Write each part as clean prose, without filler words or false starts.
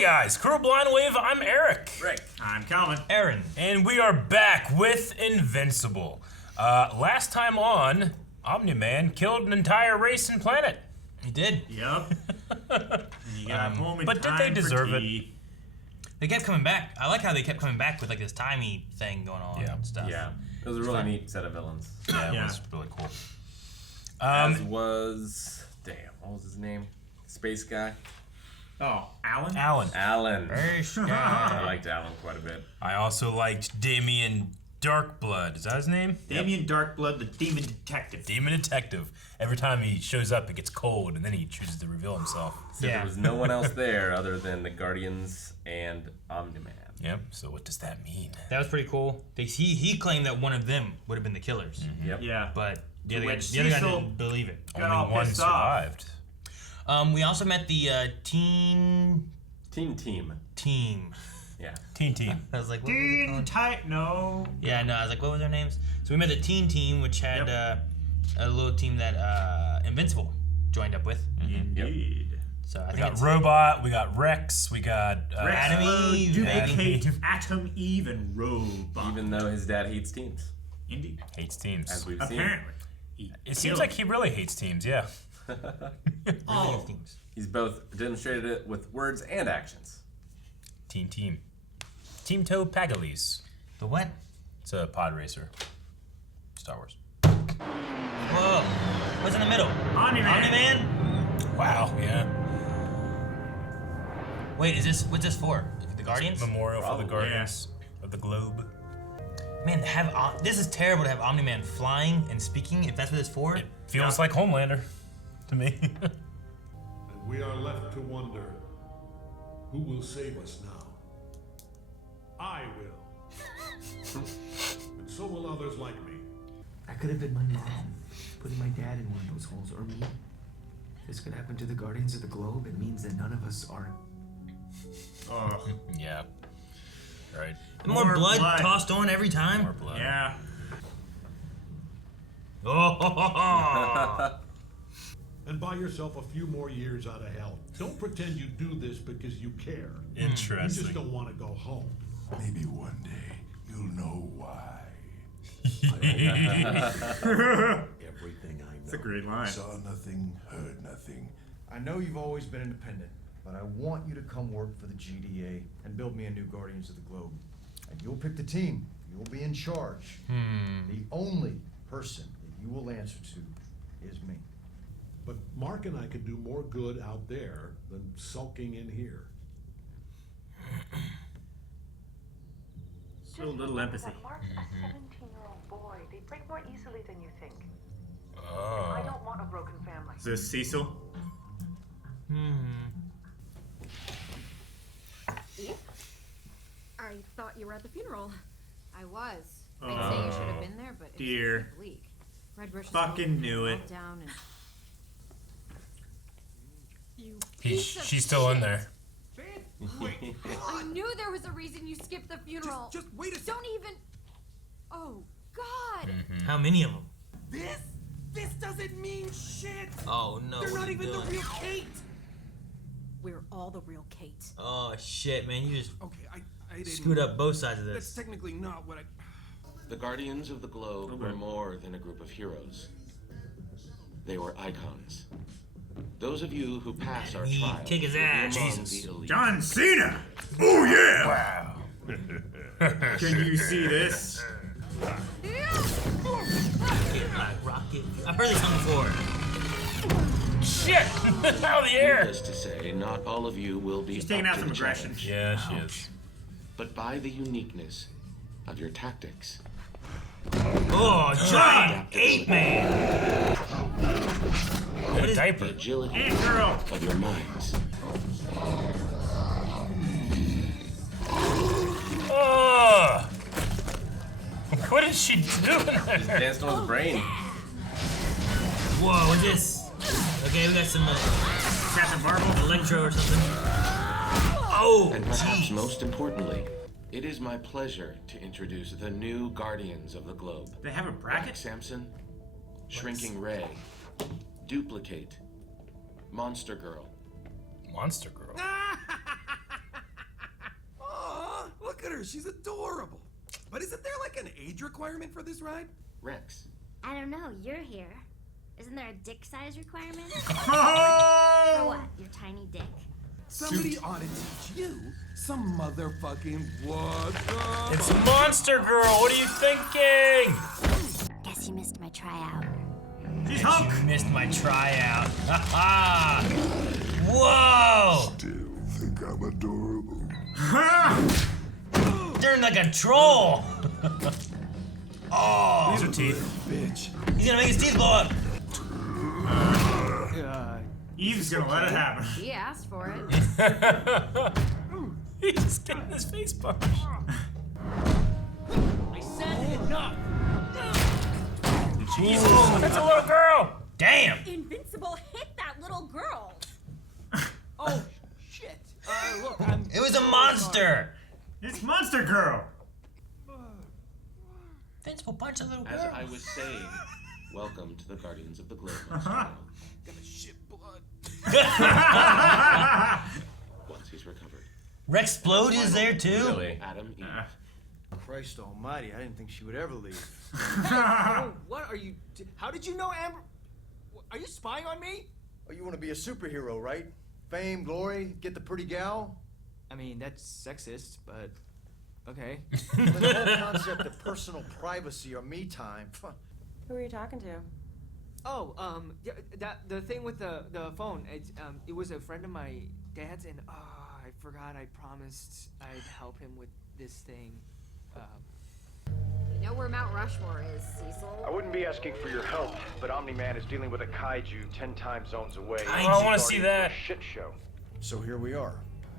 Hey guys, Crew Blind Wave, I'm Eric. Rick. I'm Calvin. Aaron. And we are back with Invincible. Last time on, Omni-Man killed an entire race and planet. He did. Yep. And you got home in but did time they deserve for it? tea. They kept coming back. I like how they kept coming back with like this timey thing going on and stuff. Yeah, it was a really neat set of villains. Yeah, it Yeah. was really cool. As was, what was his name? Space guy? Oh, Alan? Alan. Very I shy. liked Alan quite a bit. I also liked Damien Darkblood. Is that his name? Damien Darkblood, the demon detective. Demon Detective. Every time he shows up, it gets cold, and then he chooses to reveal himself. So there was no one else there other than the Guardians and Omni-Man. Yep, so what does that mean? That was pretty cool. He claimed that one of them would have been the killers, Yep. Yeah. but the other Which guy Cecil didn't believe it. got all Only one pissed off. survived. We also met the team. Yeah. Team. I was like, what were they Teen called? Tight, no. Yeah, no, I was like, what were their names? So we met the team, which had a little team that Invincible joined up with. Indeed. So I We think got it's Robot, we got Rex, we got Adam Eve, Duplicate, Adam Eve. Atom Eve, and Robot. Even though his dad hates teams, Indeed. hates teams. as we've Apparently. He It seems killed like he really hates teams, yeah. all these of them. teams. He's both demonstrated it with words and actions. Team. Team Toe Pagalis. The what? It's a pod racer. Star Wars. Whoa! What's in the middle? Omni-Man. Omni-Man? Wow, yeah. Wait, what's this for? The Guardians? Memorial Probably, for the Guardians of the Globe. Man, this is terrible to have Omni-Man flying and speaking. If that's what it's for. It feels like Homelander to me. And we are left to wonder, who will save us now? I will. And so will others like me. That could have been my mom, putting my dad in one of those holes, or me. This could happen to the Guardians of the Globe. It means that none of us are. Ugh. Yeah. Right. More blood blood. tossed on every time. More blood. Yeah. Oh, And buy yourself a few more years out of hell. Don't pretend you do this because you care. You just Interesting. don't want to go home. Maybe one day you'll know why. Everything I know. It's a great line. Saw nothing, heard nothing. I know you've always been independent, but I want you to come work for the GDA and build me a new Guardians of the Globe. And you'll pick the team. You'll be in charge. The only person that you will answer to is me. But Mark and I can do more good out there than sulking in here. Show a little empathy. Mark's a 17-year-old boy. They break more easily than you think. I Oh. don't want a broken family. Is this Cecil? I thought you were at the funeral. I was. I'd say you should have been there, but it's dear. really bleak. Red Bush is Fucking all knew it. down and You She's still in there. I knew there was a reason you skipped the funeral. Just wait a second. Don't even. Oh God. how many of them? This doesn't mean shit. Oh no! They're what not are you even doing? the real Kate. We're all the real Kate. Oh shit, man! You just Okay, I didn't. screwed up both sides of That's this. technically not what I. The Guardians of the Globe were more than a group of heroes. They were icons. Those of you who pass our He trial kick his will be ass. among Jesus. the elite. John Cena! Oh yeah! Wow. Can you see this? Rocket. I've heard this song before. Shit! Out of the air! Needless to say, not all of you will be She's taking up out to some the aggression. challenge. Yeah, she is. But by the uniqueness of your tactics, Oh, giant ape man! What is a diaper. the agility Hey, girl! of your minds, Oh! What is she doing there? Danced on his brain. Whoa, what's this? Okay, we got some Captain Marvel. electro or something. Oh, and perhaps jeez. most importantly, it is my pleasure to introduce the new Guardians of the Globe. They have a Black bracket? Samson, Shrinking Ray, Duplicate, Monster Girl. Monster Girl. her. She's adorable. But isn't there like an age requirement for this ride? Rex. I don't know. You're here. Isn't there a dick size requirement? Oh! For what? Your tiny dick? Somebody ought to teach you some motherfucking what the... It's Monster Girl. What are you thinking? Guess you missed my tryout. She's Hulk. You missed my tryout. Ha ha! Whoa! Still think I'm adorable. Turned like a troll. Oh! These are teeth. Bitch. He's gonna make his teeth blow up. Eve's gonna let it happen. She asked for it. He's just getting his face punched. I said enough. Jesus, it's a little girl. Damn. Invincible hit that little girl. Oh shit. Look, It was a monster. It's Monster Girl. Invincible punch a little girl. As I was saying, welcome to the Guardians of the Globe. Gonna shit blood. Once he's recovered. Rexplode is there too. Really? Adam, Eve. Christ almighty, I didn't think she would ever leave. Oh, what are you... How did you know Amber... Are you spying on me? Oh, you want to be a superhero, right? Fame, glory, get the pretty gal? I mean, that's sexist, but... Okay. But the whole concept of personal privacy or me time. Who are you talking to? Oh, yeah, the thing with the phone, it was a friend of my dad's, and, I forgot I promised I'd help him with this thing. You know where Mount Rushmore is, Cecil. I wouldn't be asking for your help, but Omni-Man is dealing with a kaiju 10 time zones away. I want to see that. Shit show. So here we are.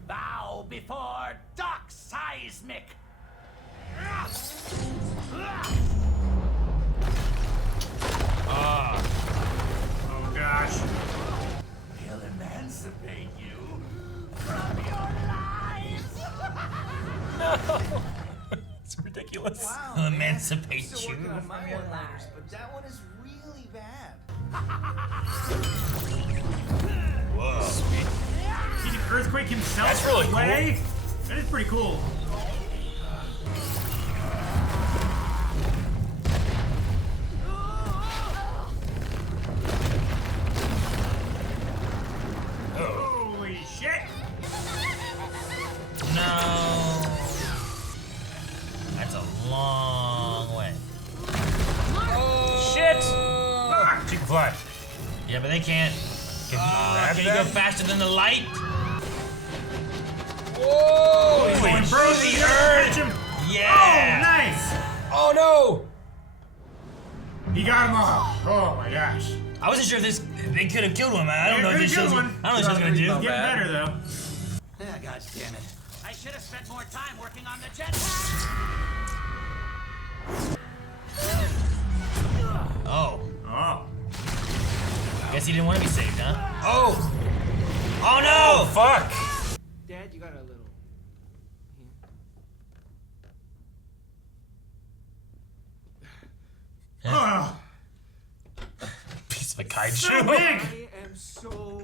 Bow before Doc Seismic! Oh gosh. He'll emancipate you from your lies. It's ridiculous. Wow, He'll man. emancipate Still you. working on my one-liners, but that one is really bad. Whoa. Sweet. He can earthquake himself. That's really cool. away. That is pretty cool. Holy shit! No. That's a long way. Shit! She can fly. Yeah, but they can't. Can you go them. faster than the light? Whoa! He's Going going through through the the earth. earth. Catch him. Yeah! Oh, nice! Oh no! He got him all. Oh my gosh. I wasn't sure if they could have killed him. I don't know if this show's. I don't know what show's gonna do. Getting better though. Ah, God damn it. I should have spent more time working on the jetpack. Oh. Oh. Guess he didn't want to be saved, huh? Oh! Oh no! Fuck! Dad, you got a little... Oh. Piece of a So kaiju. big! I am so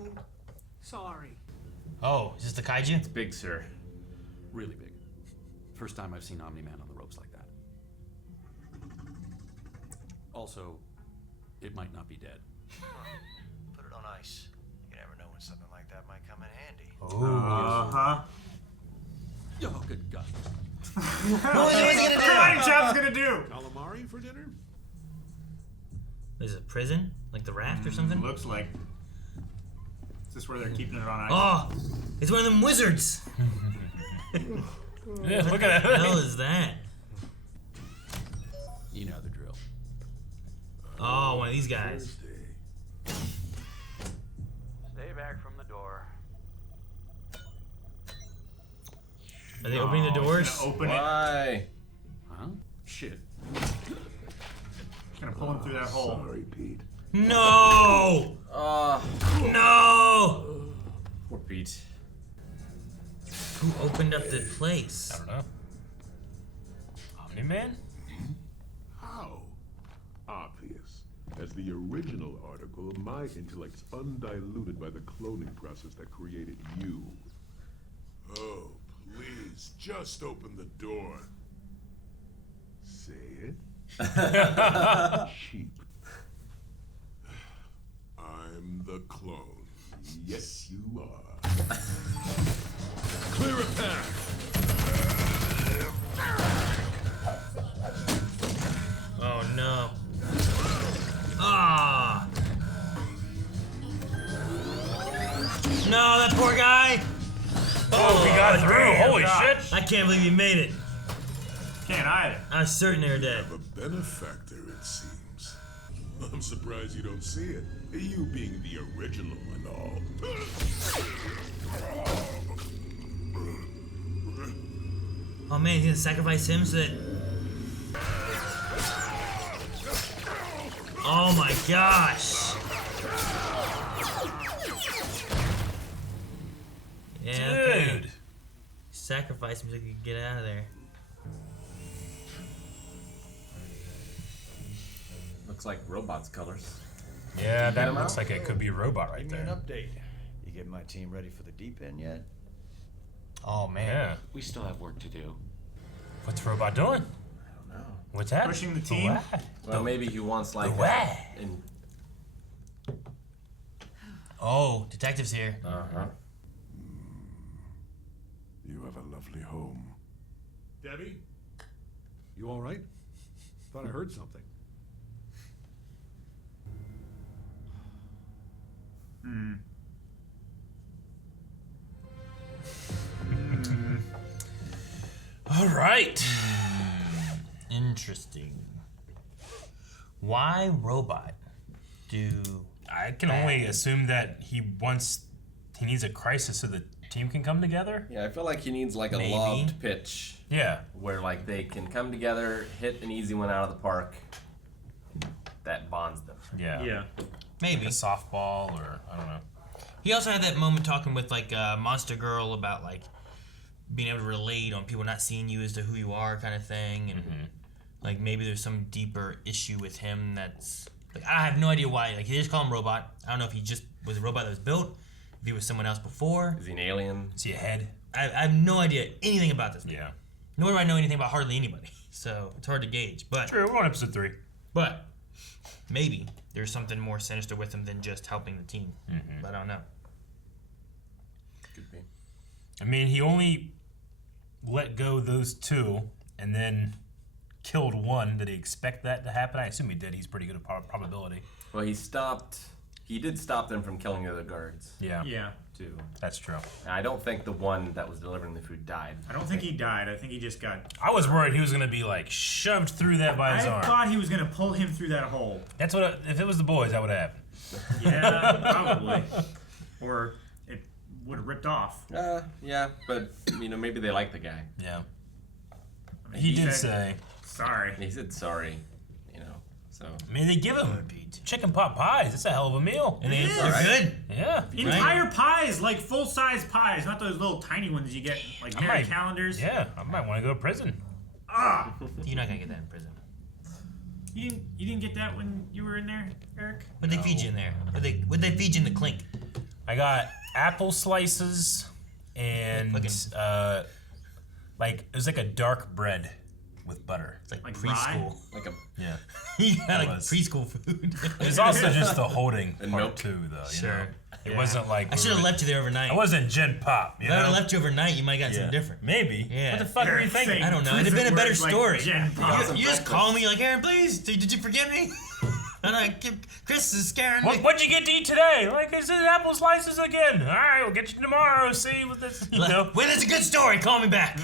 sorry. Oh, is this the kaiju? Big, sir. Really big. First time I've seen Omni-Man on the ropes like that. Also, it might not be dead. Put it on ice. You never know when something like that might come in handy. Uh-huh. Oh, good God. What was he gonna do? Karate chop's gonna do? Calamari for dinner? Is it prison? Like the raft or something? Looks like. Is this where they're keeping it on ice? Oh! It's one of them wizards! Yeah, look at What the hell that. is that? You know the drill. Oh, one of these guys. Stay back from the door. Are they opening the doors? Gonna open it. Why? Huh? Shit. Gonna pull him through that hole. Sorry, Pete. No! No! Poor Pete. Who opened up the place? I don't know. Omni-Man? How? Obvious. As the original article, my intellect's undiluted by the cloning process that created you. Oh, please, just open the door. Say it. Sheep. I'm the clone. Yes, you are. Clear a path. Oh no. Ah. No, that poor guy. Oh, he got through. Holy shit. I can't believe he made it. Can't either. I was certain they were dead. A benefactor, it seems. I'm surprised you don't see it. You being the original and all. Oh man, he's gonna sacrifice him so that. Oh my gosh. Yeah, okay. Dude. Sacrifice him so he could get out of there. Looks like robots' colors. Yeah, that looks like it could be a robot right Give me there. an update. You get my team ready for the deep end yet? Oh man. Yeah. We still have work to do. What's the robot doing? I don't know. What's that? Pushing the team? What? Well, maybe he wants like What? in Oh, detective's here. You have a lovely home. Debbie? You all right? Thought I heard something. All right. Interesting. Why robot? I can only assume that he needs a crisis so the team can come together. Yeah, I feel like he needs like a Maybe. loved pitch. Yeah. Where like they can come together, hit an easy one out of the park. That bonds them. Yeah. Yeah. Maybe. A softball or I don't know. He also had that moment talking with like Monster Girl about like being able to relate on people not seeing you as to who you are kind of thing, and like maybe there's some deeper issue with him that's like I have no idea why. Like he just call him robot. I don't know if he just was a robot that was built, if he was someone else before. Is he an alien? Is he a head? I have no idea anything about this. Yeah. Nor do I know anything about hardly anybody, so it's hard to gauge. But True, we're on episode 3. But maybe there's something more sinister with him than just helping the team. But I don't know. Could be. I mean, he only let go those 2 and then killed 1. Did he expect that to happen? I assume he did. He's pretty good at probability. Well, he did stop them from killing the other guards. Yeah. Yeah. Too. That's true. And I don't think the one that was delivering the food died. I don't think he died. I think he just got... I was worried he was going to be like shoved through that by his arm. I thought he was going to pull him through that hole. That's what, if it was the boys, that would have happened. Yeah, probably. Or it would have ripped off. Yeah, but you know, maybe they like the guy. Yeah. I mean, He did said, say. Sorry. He said sorry, you know, so. I mean, they give him chicken pot pies. It's a hell of a meal. And they're good. Yeah. Entire pies, like full-size pies, not those little tiny ones you get, like Mary calendars. Yeah, I might want to go to prison. Ah! You're not gonna get that in prison. You didn't get that when you were in there, Eric? What'd they feed you in there? What'd they feed you in the clink? I got apple slices and like it was like a dark bread with butter. It's like preschool. Like a yeah. You got like preschool food. It was also just the holding And part milk. too, though. You Sure. know? It Yeah. wasn't like I should have left you there overnight. I wasn't Gen Pop. You If I would know? have left you overnight, you might have got something different. Maybe. Yeah. What the fuck were you thinking? I don't know. It'd have been a better story. Gen Pop. You just call me like, Aaron, please. Did you forget me? And Chris is scaring me. What'd you get to eat today? Like, I said, apple slices again. All right, we'll get you tomorrow. See what this, you know. When it's a good story, call me back.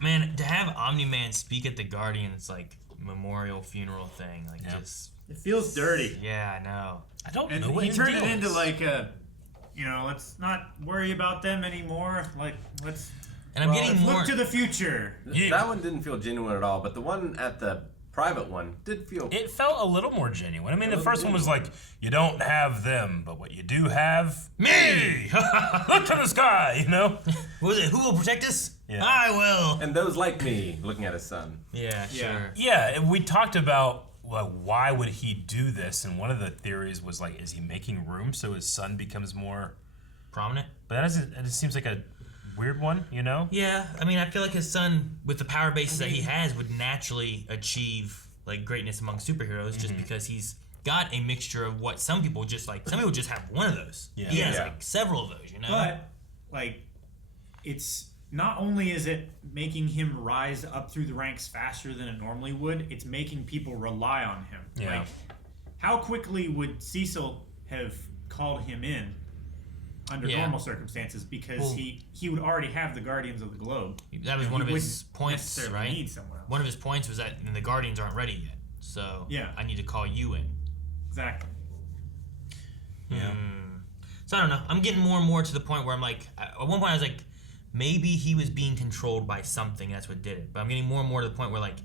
Man, to have Omni-Man speak at the Guardians like memorial funeral thing, like just It feels dirty. Yeah, I know. I don't And know what he turned it deal into is. like a, let's not worry about them anymore. Like, let's. And I'm getting more. Look to the future. That one didn't feel genuine at all, but the one at the private one did feel. It felt a little more genuine. I mean, the first one was like, you don't have them, but what you do have, me. Look to the sky, you know. What was it? Who will protect us? Yeah. I will. And those like me, looking at his son. Yeah, sure. Yeah, and we talked about why would he do this, and one of the theories was like, is he making room so his son becomes more prominent. But it just seems like a weird one, you know? Yeah, I mean, I feel like his son, with the power bases that he has, would naturally achieve like greatness among superheroes, just because he's got a mixture of what some people just like. Some people just have one of those. Yeah. He has like several of those, you know. But like, it's not only is it making him rise up through the ranks faster than it normally would, it's making people rely on him. Yeah. Like, how quickly would Cecil have called him in under normal circumstances? Because he would already have the Guardians of the Globe. That was one of his points, right? Need someone else. One of his points was that the Guardians aren't ready yet, so I need to call you in. Exactly. Yeah. So I don't know. I'm getting more and more to the point where I'm like, at one point I was like, maybe he was being controlled by something. That's what did it. But I'm getting more and more to the point where like,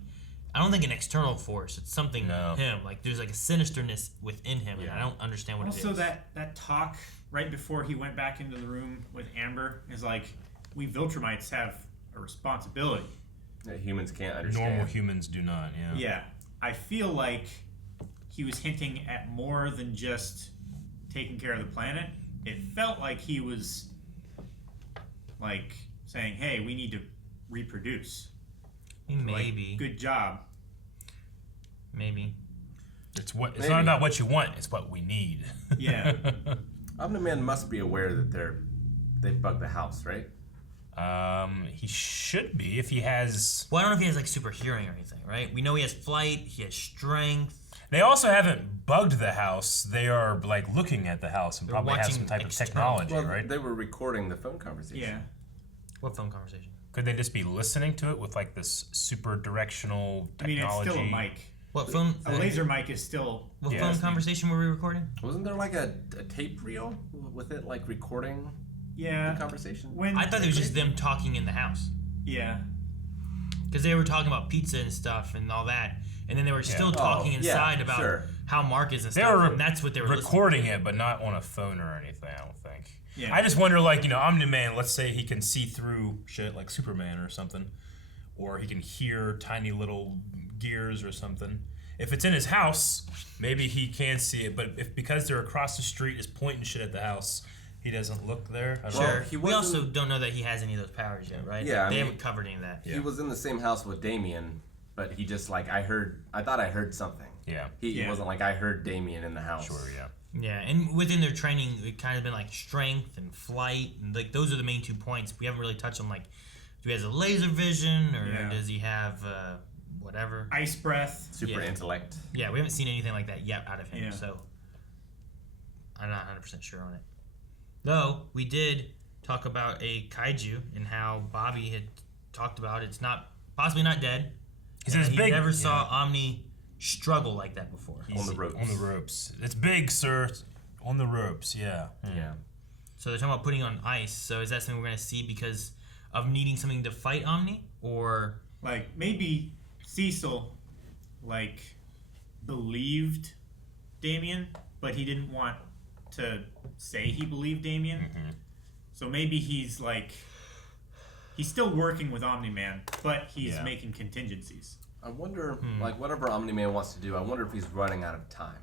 I don't think an external force. It's something him. Like there's like a sinisterness within him, and I don't understand what it is. Also, that talk right before he went back into the room with Amber is like, we Viltrumites have a responsibility. That humans can't understand. Normal humans do not, yeah. Yeah. I feel like he was hinting at more than just taking care of the planet. It felt like he was like saying, hey, we need to reproduce. Maybe. Like, good job. Maybe. It's not about what you want, it's what we need. Yeah. Omni-Man must be aware that they've bugged the house, right? He should be if he has. Well, I don't know if he has like super hearing or anything, right? We know he has flight, he has strength. They also haven't bugged the house. They are like looking at the house and probably have some type of technology, right? They were recording the phone conversation. Yeah. What phone conversation? Could they just be listening to it with like this super directional technology? I mean, it's still a mic. What phone? A laser mic is still. What phone conversation were we recording? Wasn't there like a tape reel with it like recording? Yeah. The conversation. I thought it was just them talking in the house. Yeah. Because they were talking about pizza and stuff and all that, and then they were still talking inside about how Mark is and stuff. And that's what they were recording it, but not on a phone or anything. I don't think. Yeah. I just wonder, like, Omni-Man. Let's say he can see through shit like Superman or something, or he can hear tiny little gears or something. If it's in his house, maybe he can see it. But if because they're across the street, is pointing shit at the house. He doesn't look there. Sure. We also don't know that he has any of those powers yet, right? Yeah, they haven't covered any of that. He was in the same house with Damien, but he just like I thought I heard something. Yeah. He wasn't like I heard Damien in the house. Sure. Yeah. Yeah, and within their training, it kind of been like strength and flight, and like those are the main 2 points. We haven't really touched on like, do he has a laser vision or does he have whatever? Ice breath. Super intellect. Yeah, we haven't seen anything like that yet out of him, so I'm not 100% sure on it. Though, we did talk about a kaiju and how Bobby had talked about it's possibly not dead. He never saw Omni struggle like that before. On the ropes. On the ropes. It's big, sir. On the ropes, yeah. So they're talking about putting on ice. So is that something we're going to see because of needing something to fight Omni? Or... like, maybe Cecil, like, believed Damien, but he didn't want to say he believed Damien. Mm-hmm. So maybe he's like, he's still working with Omni-Man, but he's making contingencies. I wonder, like, whatever Omni-Man wants to do, I wonder if he's running out of time.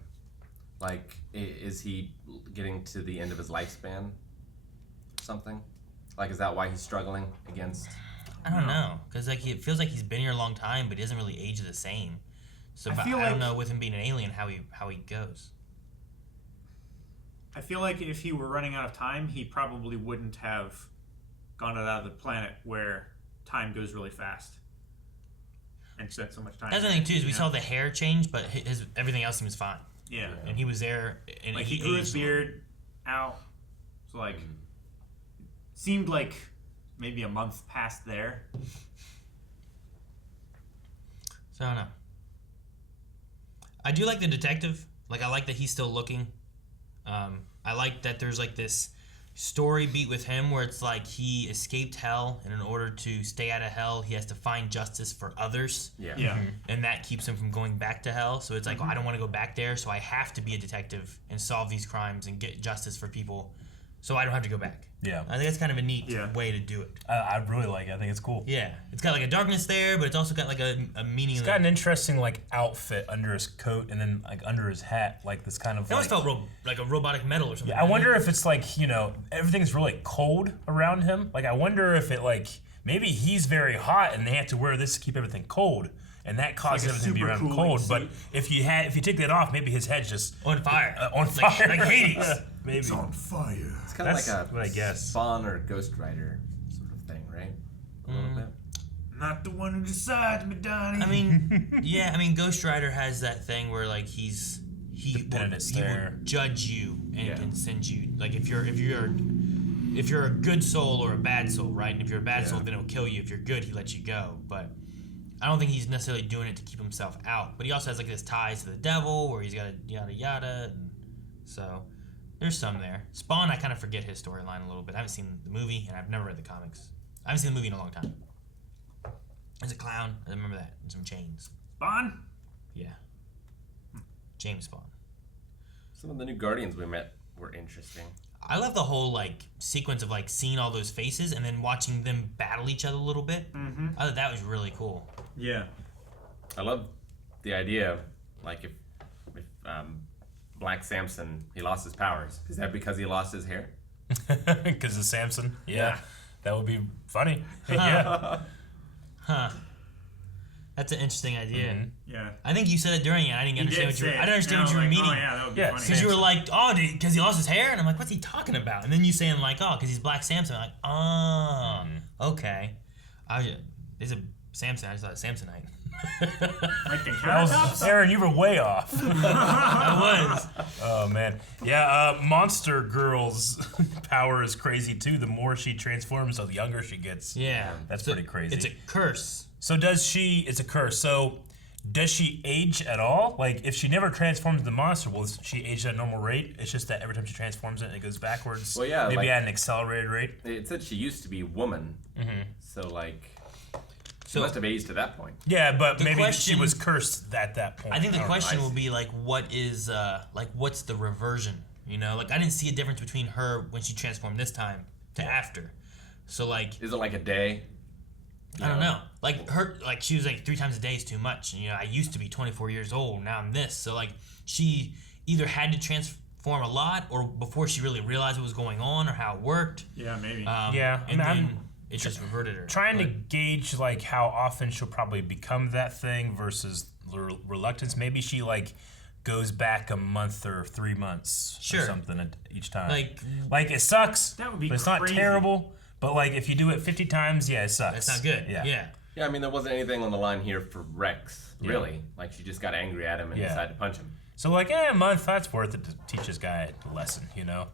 Like, is he getting to the end of his lifespan? Something? Like, is that why he's struggling against... I don't know, because like it feels like he's been here a long time, but he doesn't really age the same. So I don't know with him being an alien how he goes. I feel like if he were running out of time, he probably wouldn't have gone out of the planet where time goes really fast and spent so much time. That's the thing too, is we saw the hair change, but everything else seems fine. Yeah. And he was there, and like he grew his beard out, so like seemed like maybe a month past there. So I don't know. I do like the detective. Like, I like that he's still looking. I like that there's like this story beat with him where it's like he escaped hell, and in order to stay out of hell, he has to find justice for others. Yeah. And that keeps him from going back to hell. So it's like, I don't want to go back there, so I have to be a detective and solve these crimes and get justice for people so I don't have to go back. Yeah. I think that's kind of a neat way to do it. I really like it. I think it's cool. Yeah. It's got like a darkness there, but it's also got like a meaning. It's got an interesting like outfit under his coat and then like under his hat, like this kind of. It almost felt like a robotic metal or something. Yeah, I wonder if it's like, you know, everything's really cold around him. Like I wonder if it like maybe he's very hot and they have to wear this to keep everything cold. And that causes like everything to be around cold. But if you take that off, maybe his head's just on fire. On fire. Like Hades. Maybe. It's on fire. It's kind of like a what I guess. Spawn or Ghost Rider sort of thing, right? A little bit. Not the one who decides me, Donnie. I mean, yeah. I mean, Ghost Rider has that thing where like he will judge you and can send you. Like if you're a good soul or a bad soul, right? And if you're a bad soul, then he'll kill you. If you're good, he lets you go. But I don't think he's necessarily doing it to keep himself out. But he also has like this ties to the devil, where he's got a yada yada. And so there's some there. Spawn, I kind of forget his storyline a little bit. I haven't seen the movie, and I've never read the comics. I haven't seen the movie in a long time. There's a clown. I remember that. And some chains. Spawn? Yeah. James Spawn. Some of the new Guardians we met were interesting. I love the whole like sequence of like seeing all those faces and then watching them battle each other a little bit. Mm-hmm. I thought that was really cool. Yeah. I love the idea, like if Black Samson, he lost his powers. Is that because he lost his hair? Because of Samson? Yeah. That would be funny. Yeah. Huh. That's an interesting idea. Mm-hmm. Yeah. I think you said it during it. I didn't understand what you were. I didn't understand what you were like, meaning. Oh yeah, that would be funny. Because you were like, oh, because he lost his hair, and I'm like, what's he talking about? And then you saying like, oh, because he's Black Samson. I'm like, oh, okay. There's a Samson. I just thought Samsonite. Like the countertops? Aaron, you were way off. I was. Oh man, yeah. Monster Girl's power is crazy too. The more she transforms, the younger she gets. Yeah, that's pretty crazy. It's a curse. So does she? It's a curse. So does she age at all? Like if she never transforms the monster, will she age at a normal rate? It's just that every time she transforms it goes backwards. Well, yeah, maybe like, at an accelerated rate. It said she used to be a woman. Mm-hmm. So like. She must have aged to that point. Yeah, but maybe she was cursed at that point. I think the question will be like, what's the reversion? You know, like I didn't see a difference between her when she transformed this time to after. So like, is it like a day? I don't know. Like her, like she was like 3 times a day is too much. And, you know, I used to be 24 years old. Now I'm this. So like, she either had to transform a lot, or before she really realized what was going on or how it worked. Yeah, maybe. Yeah, and then it just reverted her. Trying to gauge like how often she'll probably become that thing versus reluctance. Maybe she like goes back a month or 3 months or something each time. Like it sucks. That would be but it's crazy. not terrible. But like if you do it 50 times, yeah, it sucks. That's not good. Yeah. Yeah, I mean there wasn't anything on the line here for Rex, really. Like she just got angry at him and decided to punch him. So like, a month, that's worth it to teach this guy a lesson, you know?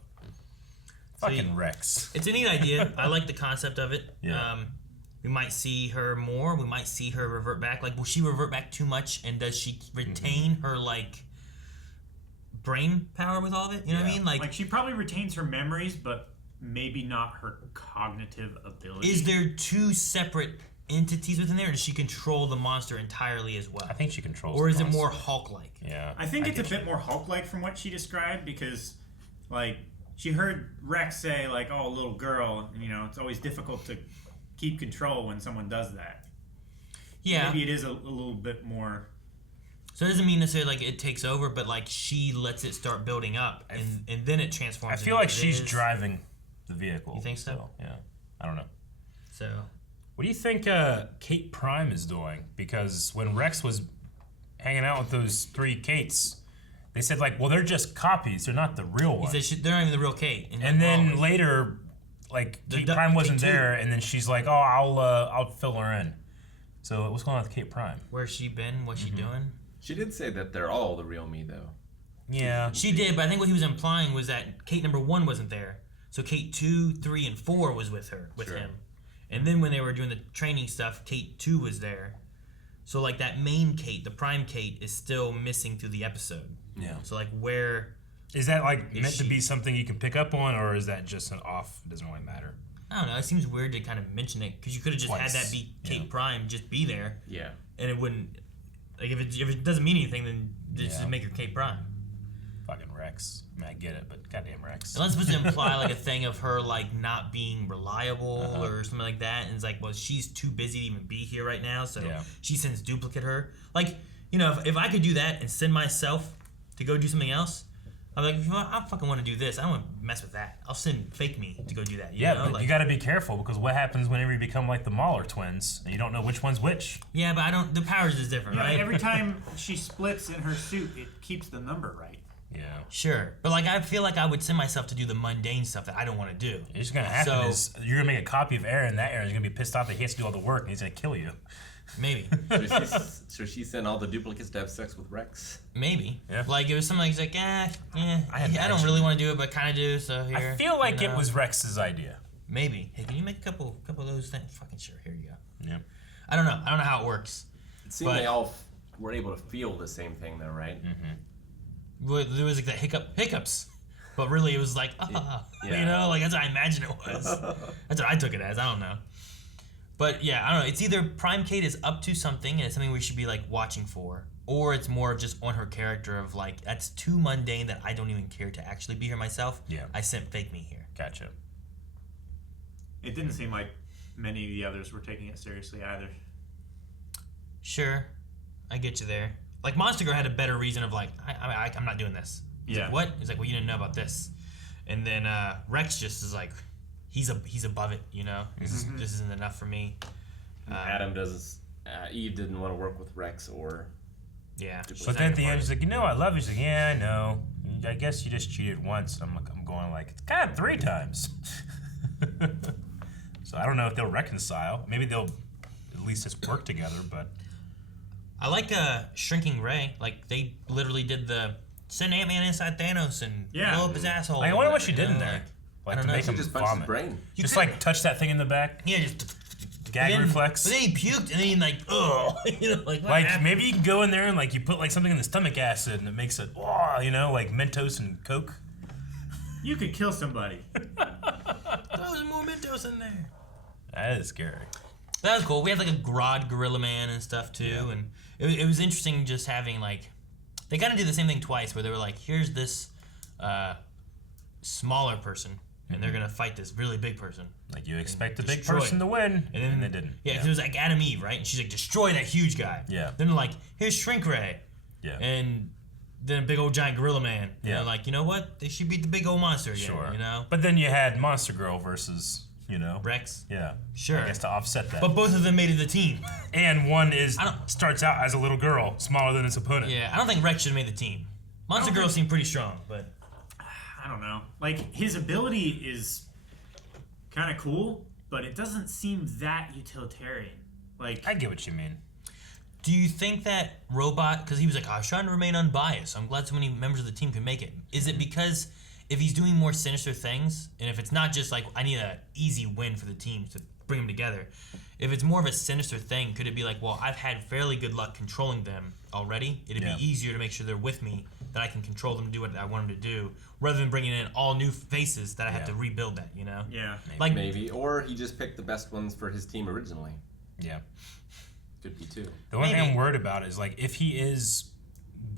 Fucking Rex. It's a neat idea. I like the concept of it. Yeah. We might see her more. We might see her revert back. Like, will she revert back too much? And does she retain her, like, brain power with all of it? You know what I mean? Like she probably retains her memories, but maybe not her cognitive ability. Is there 2 separate entities within there, or does she control the monster entirely as well? I think she controls Or is the it more monster. Hulk-like? Yeah. I think it's a bit more Hulk-like from what she described, because, like, she heard Rex say, like, oh, little girl, and, you know, it's always difficult to keep control when someone does that. Yeah. Maybe it is a little bit more... So it doesn't mean necessarily, like, it takes over, but, like, she lets it start building up, and then it transforms. I feel like she's driving the vehicle. You think so? Yeah. I don't know. So... What do you think Kate Prime is doing? Because when Rex was hanging out with those 3 Kates, they said, like, well, they're just copies. They're not the real one. He said they're not even the real Kate. And then later, like, Kate Prime wasn't there, and then she's like, oh, I'll fill her in. So what's going on with Kate Prime? Where's she been? What's she doing? She did say that they're all the real me, though. Yeah. She did, but I think what he was implying was that Kate number 1 wasn't there. So Kate 2, 3, and 4 was with him. And then when they were doing the training stuff, Kate 2 was there. So, like, that main Kate, the Prime Kate, is still missing through the episode. Yeah. So, like, where... Is that, like, meant to be something you can pick up on, or is that just an off? It doesn't really matter. I don't know. It seems weird to kind of mention it, because you could have just had that be Kate Prime, just be there. Yeah. And it wouldn't... Like, if it doesn't mean anything, then just make her Kate Prime. Fucking Rex. I mean, I get it, but goddamn Rex. And that's supposed to imply like a thing of her like not being reliable or something like that. And it's like, well, she's too busy to even be here right now, so she sends duplicate her. Like, you know, if I could do that and send myself to go do something else, I'm like, you know what? I fucking want to do this. I don't want to mess with that. I'll send fake me to go do that. You know? But like, you got to be careful because what happens whenever you become like the Mahler twins and you don't know which one's which? Yeah, but I don't. The powers is different, right? Every time she splits in her suit, it keeps the number right. Yeah. Sure, but like I feel like I would send myself to do the mundane stuff that I don't want to do. It's gonna happen is you're gonna make a copy of Aaron. That Aaron's gonna be pissed off that he has to do all the work and he's gonna kill you. Maybe. Should she send all the duplicates to have sex with Rex? Maybe. Yeah. Like it was something like, I don't really want to do it, but kind of do. So here. I feel like it was Rex's idea. Maybe. Hey, can you make a couple of those things? Fucking sure. Here you go. Yeah. I don't know. I don't know how it works. It seemed they all were able to feel the same thing, though, right? Mm-hmm. There was like the hiccups, but really it was like, you know, like that's what I imagine it was. That's what I took it as. I don't know. But yeah, I don't know. It's either Prime Kate is up to something and it's something we should be like watching for, or it's more just on her character of like, that's too mundane that I don't even care to actually be here myself. Yeah. I sent fake me here. Gotcha. It didn't seem like many of the others were taking it seriously either. Sure. I get you there. Like Monster Girl had a better reason of like, I'm not doing this. He's like, what? He's like, well, you didn't know about this. And then Rex just is like, he's above it, you know. This isn't enough for me. Adam does. Eve didn't want to work with Rex or. Yeah. But then at the end, she's like, you know, I love you. She's like, yeah, I know. I guess you just cheated once. I'm going like, it's kind of 3 times. So I don't know if they'll reconcile. Maybe they'll at least just work together. But I like Shrinking Ray. Like they literally did the send Ant-Man inside Thanos and blow up his asshole. I wonder what she did in there. Like to make him just vomit. His brain. Just like touch that thing in the back. Yeah, just gag reflex. But then he puked and then he like, you know, like what like happened? maybe you can go in there and like you put like something in the stomach acid and it makes it, you know, like Mentos and Coke. You could kill somebody. There was more Mentos in there. That is scary. That was cool. We had like a Grodd Gorilla Man and stuff too, and it was interesting just having like they kind of did the same thing twice where they were like, here's this smaller person and they're gonna fight this really big person. Like you expect the big person to win, and then they didn't. Yeah, 'cause it was like Adam Eve, right? And she's like, destroy that huge guy. Yeah. Then they're like, here's Shrink Ray. Yeah. And then a big old giant gorilla man. Yeah. And they're like, you know what? They should beat the big old monster again. Sure. You know. But then you had Monster Girl versus, you know, Rex. Yeah. Sure. I guess to offset that. But both of them made it the team. And one starts out as a little girl, smaller than its opponent. Yeah, I don't think Rex should have made the team. Monster Girl seemed pretty strong, but I don't know. Like his ability is kind of cool, but it doesn't seem that utilitarian. Like I get what you mean. do you think that Robot, because he was like, I was trying to remain unbiased. I'm glad so many members of the team can make it. Is it because if he's doing more sinister things, and if it's not just like, I need an easy win for the team to bring them together, if it's more of a sinister thing, could it be like, well, I've had fairly good luck controlling them already. It'd be easier to make sure they're with me, that I can control them to do what I want them to do, rather than bringing in all new faces that I have to rebuild that, you know? Yeah. Maybe. Or he just picked the best ones for his team originally. Yeah. Could be too. The only thing I'm worried about is like if he is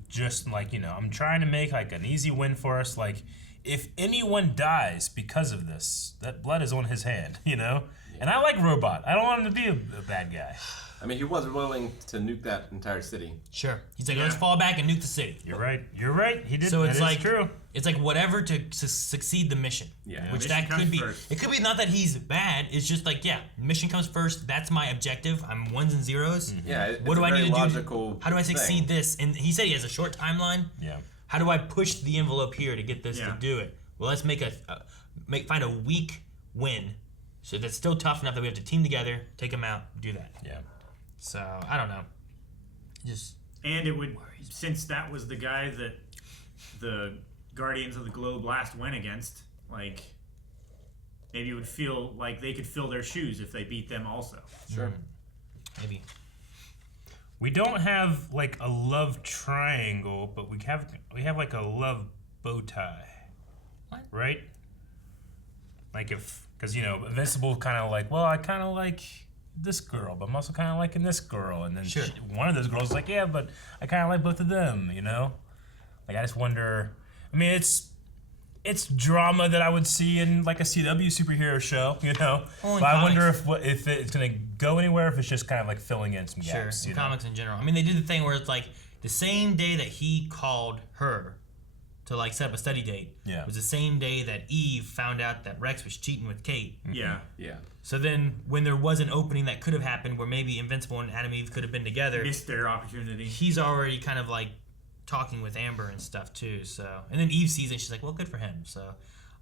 just like, you know, I'm trying to make like an easy win for us, like if anyone dies because of this, that blood is on his hand, you know? Yeah. And I like Robot. I don't want him to be a bad guy. I mean, he was willing to nuke that entire city. Sure. He's like, let's fall back and nuke the city. You're right. You're right. He did. So it's like true. It's like whatever to succeed the mission. Yeah. Which mission that could be. First. It could be not that he's bad. It's just like, mission comes first. That's my objective. I'm ones and zeros. Mm-hmm. Yeah. What do I need to do? How do I succeed this? And he said he has a short timeline. Yeah. How do I push the envelope here to get this to do it? Well, let's find a weak win, so that's still tough enough that we have to team together, take them out, do that. Yeah. So I don't know. And it would, since that was the guy that the Guardians of the Globe last went against, like maybe it would feel like they could fill their shoes if they beat them also. Sure. Maybe. We don't have like a love triangle, but we have like a love bow tie. What? Right? Like because you know, Invincible kind of like, well, I kind of like this girl, but I'm also kind of liking this girl, and then one of those girls is like, yeah, but I kind of like both of them, you know? Like I just wonder, I mean, it's drama that I would see in like a CW superhero show, you know. Well, but I wonder comics. if it's gonna go anywhere, if it's just kind of like filling in some Sure, gaps. in You know? comics in general. I mean, they did the thing where it's like the same day that he called her to like set up a study date. Yeah. Was the same day that Eve found out that Rex was cheating with Kate. Yeah. Yeah. So then, when there was an opening that could have happened, where maybe Invincible and Adam and Eve could have been together, Missed their opportunity. he's already kind of like talking with Amber and stuff too. So, and then Eve sees it, she's like, "Well, good for him." So,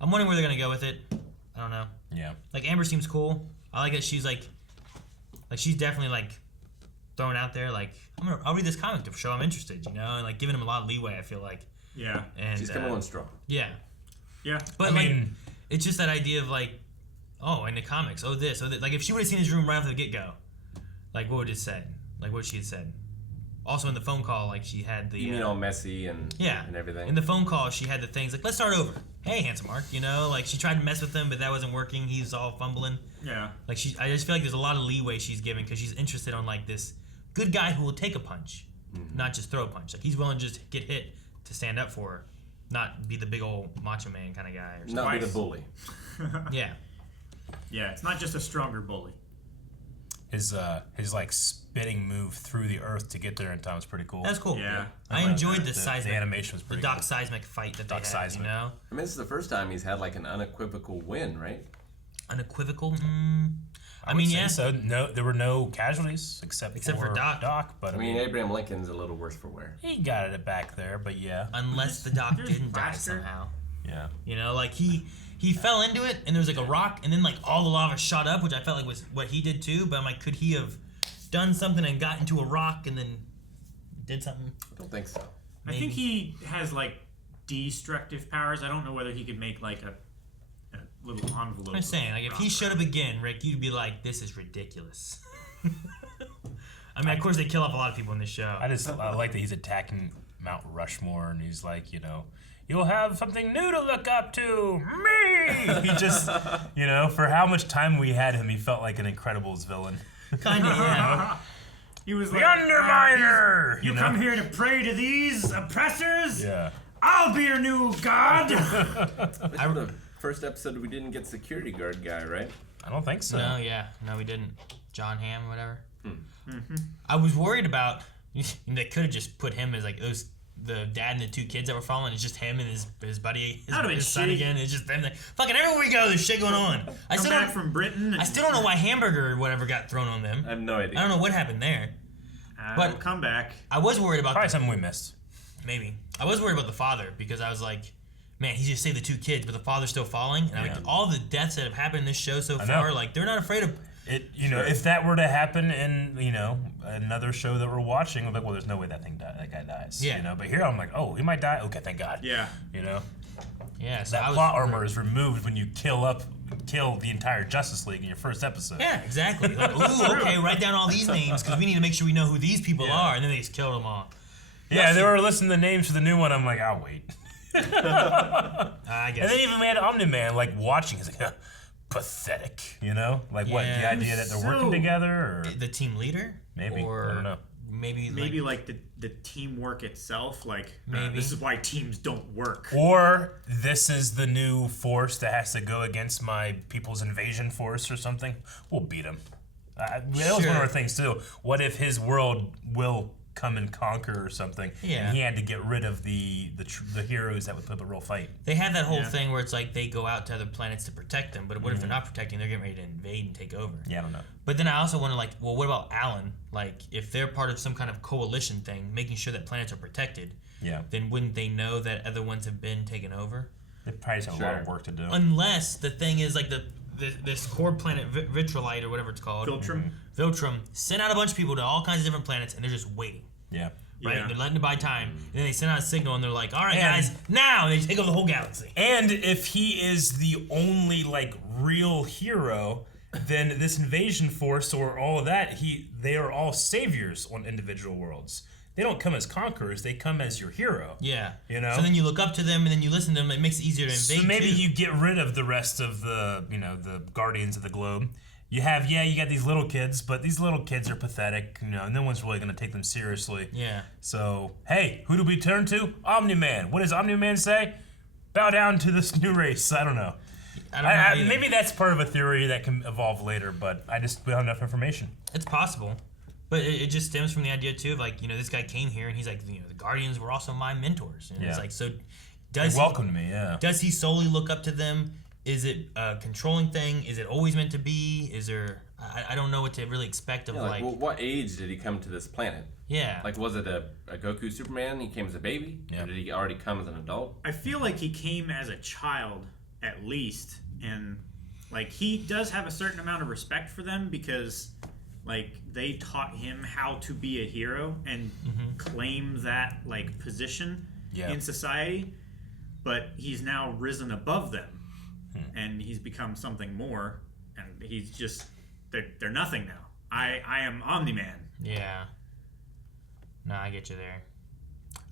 I'm wondering where they're gonna go with it. I don't know. Yeah. Like Amber seems cool. I like that she's like she's definitely like throwing out there like I'll read this comic to show I'm interested, you know, and like giving him a lot of leeway. I feel like. Yeah. And She's coming on strong. Yeah. Yeah. But I like, mean- it's just that idea of like, oh, in the comics, oh this, oh this. Like if she would have seen his room right off the get go, like what would it said? Like what she had said. Also in the phone call, like she had the. You mean all messy and and everything. In the phone call, she had the things like, let's start over. Hey, handsome Mark, you know, like she tried to mess with him, but that wasn't working. He's all fumbling. Yeah. Like I just feel like there's a lot of leeway she's giving because she's interested on like this good guy who will take a punch, not just throw a punch. Like he's willing to just get hit to stand up for her, not be the big old macho man kind of guy. Or something. Not be the bully. Yeah. Yeah, it's not just a stronger bully. His like spinning move through the earth to get there in time was pretty cool. That's cool. Yeah. I enjoyed the The seismic. animation was the pretty Doc good. seismic fight that Doc they had. seismic. You know, I mean, this is the first time he's had like an unequivocal win, right? unequivocal. I would mean, say yeah. So no, there were no casualties except for Doc. But I mean, Abraham Lincoln's a little worse for wear. he got it back there. But yeah, Unless the Doc There's didn't die plaster. somehow. yeah. You know, like he fell into it and there was like a rock and then like all the lava shot up, which I felt like was what he did too. But I'm like, could he have done something and got into a rock and then did something? I don't think so. I think he has like destructive powers. I don't know whether he could make like a little envelope. I'm saying, like, if he showed up again, Rick, you'd be like, this is ridiculous. I mean, of course, they kill off a lot of people in this show. I like that he's attacking Mount Rushmore, and he's like, you know, you'll have something new to look up to. Me. He just, you know, for how much time we had him, he felt like an Incredibles villain. Kind of, yeah. He was The like, Underminer! You You know? come here to pray to these oppressors? Yeah. I'll be your new god. I the first episode we didn't get security guard guy, right? I don't think so. No, yeah. No, we didn't. John Hamm, whatever. Mm-hmm. I was worried about, they could have just put him as like, the dad and the two kids that were following. It's just him and his buddy, That'd have been his son shitty. again. It's just them. Like, fucking everywhere we go, there's shit going on. I Come still back don't, from Britain. I still don't know why hamburger or whatever got thrown on them. I have no idea. I don't know what happened there. But come back. I was worried about Probably something we missed. Maybe. I was worried about the father because I was like, man, he just saved the two kids, but the father's still falling. And I'm like, all the deaths that have happened in this show so know. far, like, they're not afraid of. It, you know, if that were to happen in, you know, another show that we're watching, I'm like, well, there's no way that guy dies. Yeah. You know, but here I'm like, oh, he might die. Okay, thank God. Yeah. You know. Yeah. So That plot armor is removed when you kill the entire Justice League in your first episode. Yeah, exactly. Like, ooh, okay, write down all these names because we need to make sure we know who these people are, and then they just kill them all. Yeah, they were listing the names for the new one. I'm like, I'll wait. I guess. And then even we had Omni-Man like watching. He's like, pathetic. You know, like what the idea that they're working together, or the team leader, maybe or I don't know. Maybe like the teamwork itself. Like Maybe. this is why teams don't work. Or this is the new force that has to go against my people's invasion force or something. We'll beat them. That was one of our things too. What if his world will come and conquer or something? Yeah. And he had to get rid of the heroes that would put up a real fight. They have that whole thing where it's like they go out to other planets to protect them, but what if they're not protecting? They're getting ready to invade and take over. Yeah, I don't know. But then I also wonder, like, well, what about Alan? Like, if they're part of some kind of coalition thing, making sure that planets are protected, then wouldn't they know that other ones have been taken over? They probably just have a lot of work to do. Unless the thing is like this core planet Vitrolite or whatever it's called, Viltrum, sent out a bunch of people to all kinds of different planets, and they're just waiting. Yeah. Right, and they're letting it buy time, and then they send out a signal, and they're like, "All right, guys, now!" And they take over the whole galaxy. And if he is the only like real hero, then this invasion force or all of that, they are all saviors on individual worlds. They don't come as conquerors; they come as your hero. Yeah, you know. So then you look up to them, and then you listen to them. It makes it easier to invade. So maybe too. you get rid of the rest of the Guardians of the Globe. You have, you got these little kids, but these little kids are pathetic, no one's really going to take them seriously. Yeah. So, hey, who do we turn to? Omni-Man. What does Omni-Man say? bow down to this new race. I don't know. I don't know either. Maybe that's part of a theory that can evolve later, but we don't have enough information. It's possible. But it just stems from the idea, too, of, like, this guy came here, and he's like, the Guardians were also my mentors. And it's like, so does he welcomed me, yeah. Does he solely look up to them? Is it a controlling thing? Is it always meant to be? Is there... I don't know what to really expect of, well, what age did he come to this planet? Yeah. Like, was it a Goku Superman? He came as a baby? Yeah. Or did he already come as an adult? I feel like he came as a child, at least. And, like, he does have a certain amount of respect for them because, like, they taught him how to be a hero and claim that, like, position in society. But he's now risen above them. And he's become something more. And he's just... They're nothing now. I am Omni-Man. Yeah. No, I get you there.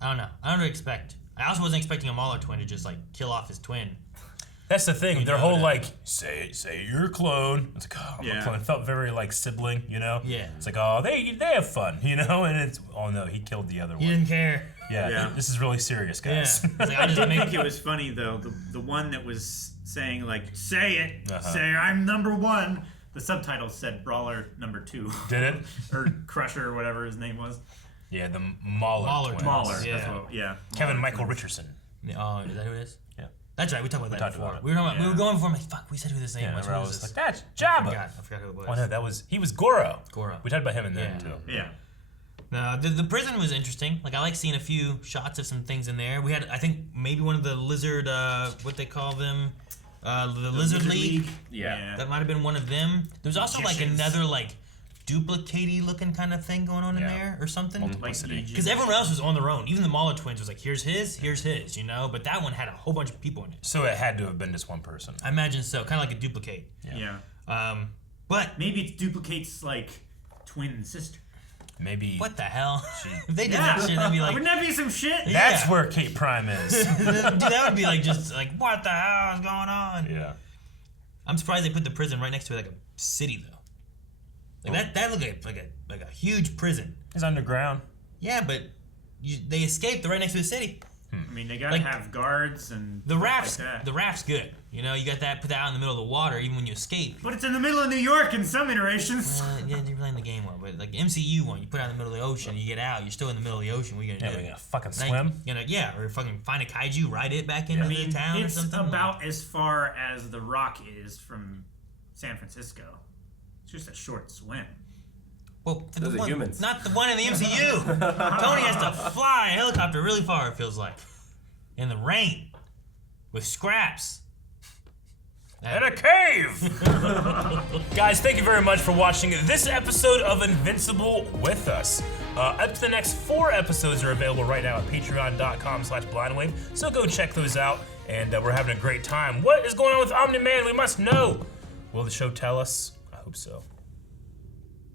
I don't know. I don't know what to expect. I also wasn't expecting a Mauler twin to just, like, kill off his twin. That's the thing. Their whole, like, say you're a clone. It's like, oh, I'm a clone. It felt very, like, sibling, Yeah. It's like, oh, they have fun, And it's, oh, no, he killed the other one. He didn't care. Yeah. This is really serious, guys. Yeah. Like, I did think it was funny, though. The one that was saying, like, say it. Say I'm number 1. The subtitles said Brawler number 2. Did it? Or Crusher or whatever his name was. Yeah, the Mauler twins. Mauler, yeah. Kevin Michael Richardson. Oh, is that who it is? Yeah. That's right, we talked about that before. We were going for him, like, fuck, we said who this name was. I was like, that's Jabba. I forgot who it was. Oh, no, he was Goro. Goro. We talked about him in there, too. Yeah. No, the prison was interesting. Like, I like seeing a few shots of some things in there. We had, I think, maybe one of the lizard, what they call them, the Lizard League. Yeah. That might have been one of them. There's also like another like duplicate-y looking kind of thing going on in there or something. Multiplicity. Because everyone else was on their own. Even the Mauler twins was like, here's his, But that one had a whole bunch of people in it. So it had to have been just one person. I imagine so. Kind of like a duplicate. Yeah. But maybe it duplicates like twin sister. Maybe. What the hell? If they did that shit, that'd be like. Wouldn't that be some shit? That's where Kate Prime is. Dude, that would be like just like, what the hell is going on? Yeah. I'm surprised they put the prison right next to like a city though. Like that looked like a huge prison. It's underground. Yeah, but they escaped right next to the city. I mean, they gotta have guards and the rafts. Like that. The raft's good. You got that. Put that out in the middle of the water, even when you escape. But it's in the middle of New York in some iterations. Yeah, you're playing the game well, but like the MCU one, you put it out in the middle of the ocean, you get out, you're still in the middle of the ocean. What are you gonna do? We're gonna fucking swim. Or fucking find a kaiju, ride it back into the town or something. It's about as far as The Rock is from San Francisco. It's just a short swim. Well, for those the are one, humans. not the one in the MCU. Tony has to fly a helicopter really far, it feels like. In the rain. With scraps. In a cave! Guys, thank you very much for watching this episode of Invincible with us. Up to the next 4 episodes are available right now at patreon.com/blindwave. So go check those out, and we're having a great time. What is going on with Omni-Man? We must know. Will the show tell us? I hope so.